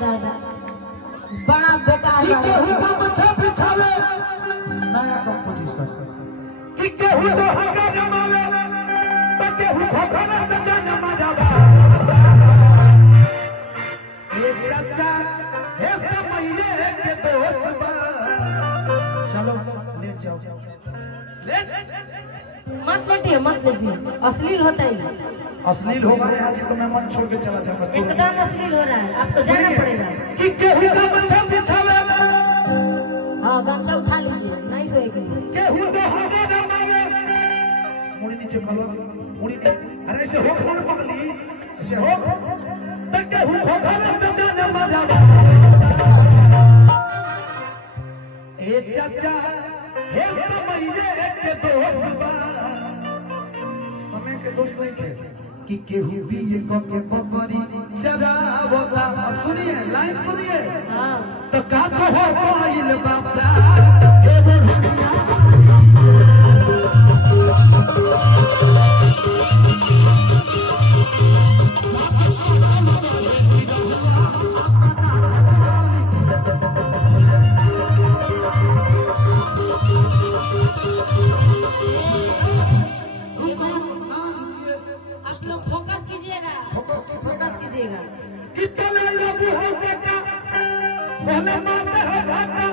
दादा बड़ा बेकार नया कंपोजिशन कि केहू को हंगा जमावे तो केहू खोखरा सजा जमा जावा ए चाचा हे समये के दोस्त बा चलो लेट जाओ मत लेटिए अश्लील होता है। अश्लील होगा यहाँ जी तो मैं मन छोड़ के चला जाऊंगा एकदम अश्लील हो रहा है, आपको जाना पड़ेगा। कि केहू का बच्चा बिछावे हाँ गमछा उठा लीजिए, नहीं सोएगी। केहू को हंगा जमावे मुड़ी नीचे करो मुड़ी अरे ऐसे हो कौन पगली ऐसे हो तो केहू खोखरा सजा जमा जावा ए चाचा हे समये के दोस्त बा समय के दोस्त नहीं थे कि केहू भी ये के पपरी चरावता। अब सुनिए लाइन सुनिए हाँ तो का कहो कोइल बापरा हे बुढ़िया आप लोग फोकस कीजिएगा, फोकस कीजिएगा। कितने लोग होते का बोले माते हो भागा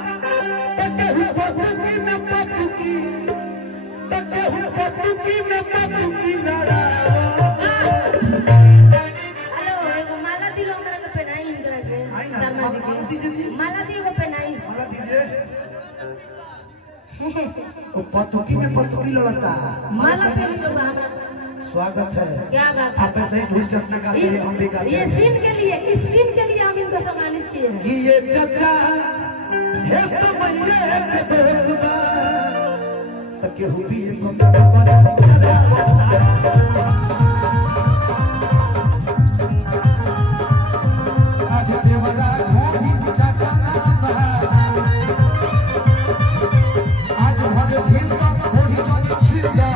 तो केहू पतुकी में पतुकी तो केहू पतुकी में पतुकी लड़ा हेलो एगो माला दिलो हमरा के पहनाई इंद्रा के आई ना शर्मा जी माला के दीजिए जी माला दियो को पहनाई। माला दीजिए ओ पतुकी में पतुकी लड़ता माला दे लो हमरा। स्वागत है क्या बात है। आप ऐसे ही ढोल चटना गाते हैं हम भी गाते ये हैं सीन के लिए, इस सीन के लिए हम इनको सम्मानित किए हैं। कि ये चचा हे समये के दोस्त बा तो केहू भी ये के पपरी चरावता। आज देवरा घोड़ी चटना बहा आज भर भील का घोड़ी जाने छिल जा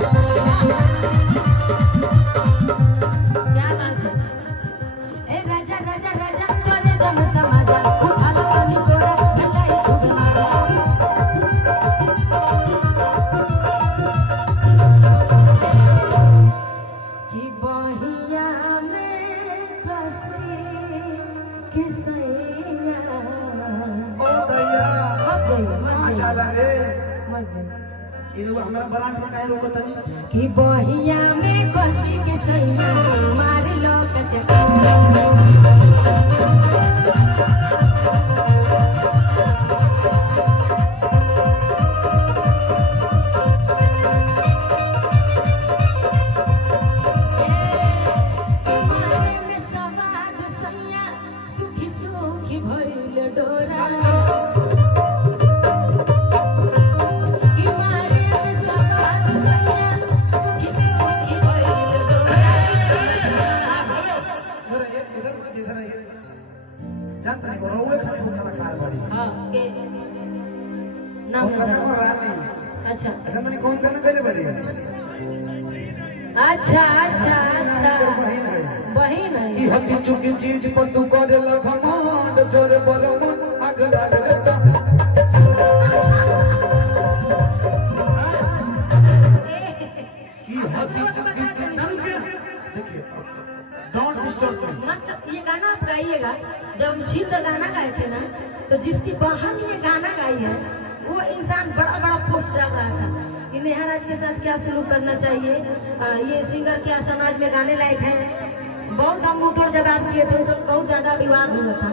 क्या बात है। ए राजा राजा राजा तोरे जम समाजा उठालो पानी तोरा बताई सुगमा कि बहिया में फंसे किसैया ओ दैया मत गई आ डाला रे मत गई इनु हमरा बरात में काहे रोको तनी कि बहिया में फंसी किसैया मार लो कचका सुखी सुखी भइल डोरा कि मारे में सवाद सैया सुखी सुखी भइल डोरा। इधर मत इधर आइए जानते नहीं रोवे खाली को कलाकार बड़ी हाँ के वो नाम करना लगा। को रानी अच्छा जानते नहीं कौन गाना पहले बड़ी अच्छा अच्छा अच्छा बहन है बहिन कि है। हती चुकी चीज पर तू करे घमंड जोरे बोलो मन आग लग जाता कि हती चुकी चीज देखिए डोंट डिस्टर्ब मी मतलब ये गाना आप गाइएगा। जब हम छीन का गाना गाए थे ना तो जिसकी बहन ये गाना गाई है वो इंसान बड़ा बड़ा पोस्ट डाल रहा था कि नेहा राज के साथ क्या सलूक करना चाहिए, ये सिंगर क्या समाज में गाने लायक है। बहुत हम मुंहतोड़ जवाब दिए थे, उसमें बहुत ज्यादा विवाद हुआ था।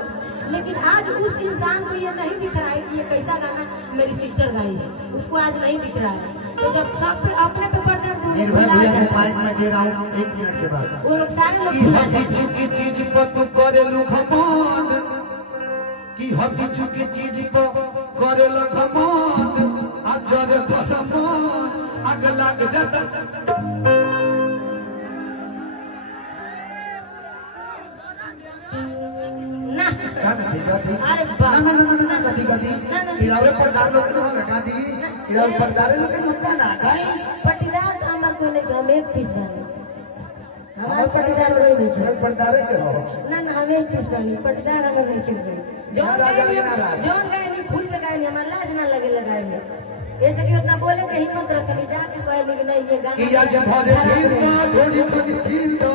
लेकिन आज उस इंसान को ये नहीं दिख रहा है कि ये कैसा गाना मेरी सिस्टर गाई है, उसको आज नहीं दिख रहा है। तो जब सब पे अपने पे पड़ते हैं तो उन्हें निर्भय भुला भैया को जाता है। माइक में दे रहा हूँ 1 मिनट के बाद वो लोग सारे लोग कि भुला हती जाते हैं। चुकी चीज पर तू करे घमंड कि हती चुकी चीज पर करे घमंड आ जरे बरमन आग लग जाता ना गाती गाती अरे ना बाप ना ना ना ना गाती गाती इरावे पर्दार लोग न हो गाती इरावे पर्दारे लोग न होता ना गाई पटीदार तो हमारे को लेकर हम एक पीस बने। हमारे पटदार वही नहीं खेल पटदारे के हो ना ना हमें किस बानी पटदार हमें नहीं खेल गए यहाँ राजा रीना राज। जौन गए नहीं फूल पे गए नहीं हमारा लाज ना लगे लगाए में ऐसे कि उतना बोले के हिम्मत रखनी जाके कहे कि नहीं ये गाना कि आज भरे भीड़ तो थोड़ी थोड़ी चीज तो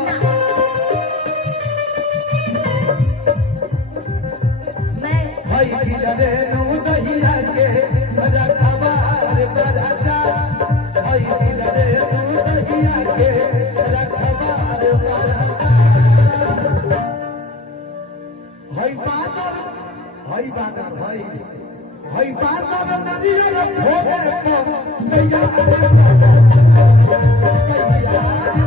मैं भाई गिरे नो दहिया के रखवार राजा भाई गिरे नो दहिया के रखवार राजा भाई बादर भाई बादर नरियल भोरे को मैया रे मैया रे